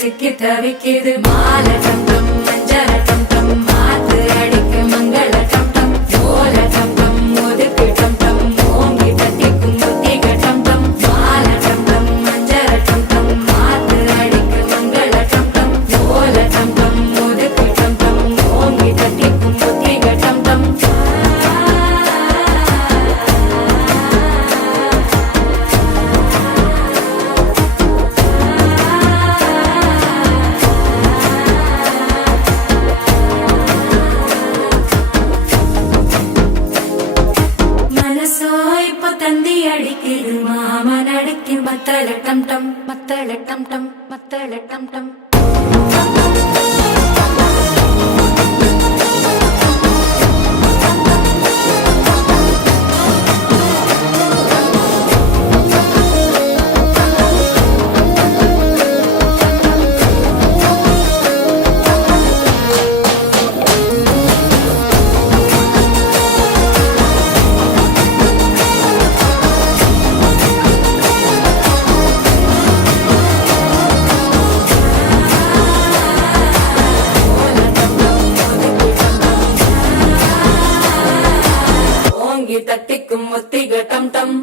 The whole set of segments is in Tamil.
சிக்கி தவிக்குது மாலை டம் டம் மஞ்சள டம் டம் மாத்து அடிக்கு மங்கள டம் டம் ஓல டம் டம் ஒதுக்கு டம் டம் ஓங்கி தட்டிக்கும் புத்திக டம் டம் மாலை டம் டம் மஞ்சள டம் டம் மாத்து அடிக்கு மங்கள டம் டம் ஓல டம் டம் ஒதுக்கு டம் டம் ஓங்கி தட்டிக்கும் புத்திக டம் டம் தந்தி அடிக்குது மாமன் அடிக்கு மத்தள டம் டம் மத்தள டம் டம் மத்தள டம் டம் தட்டிக்கும் முத்திக டம் டம்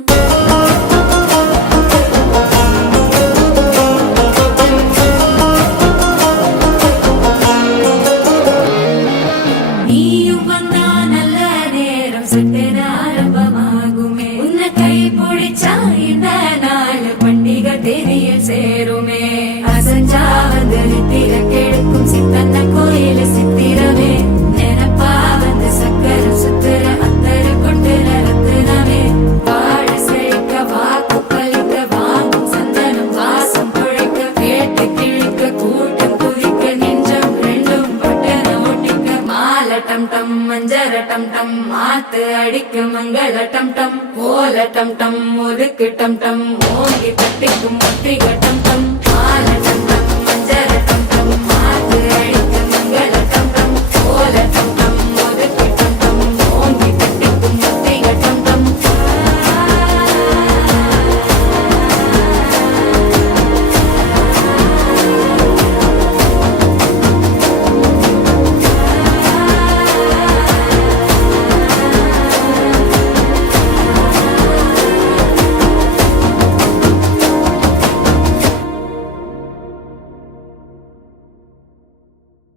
நீயும் வந்தா நல்ல நேரம் சட்டென ஆரம்பமாகுமே உன்னை கை பிடிச்சா இந்த நாள் பண்டிகை தேதியில் சேருமே அசஞ்சா வந்து நித்திர கெடுக்கும் சித்தன்ன கோயில சித்திரமே நினப்பா வந்து சக்கரம் சுத்துற டம் டம் மஞ்சர டம் டம் மாத்து அடிக்கு மங்கள டம் டம் ஓல டம் டம் ஒதுக்கு டம் டம் ஓங்கி தட்டிக்கும் முத்திக டம் டம்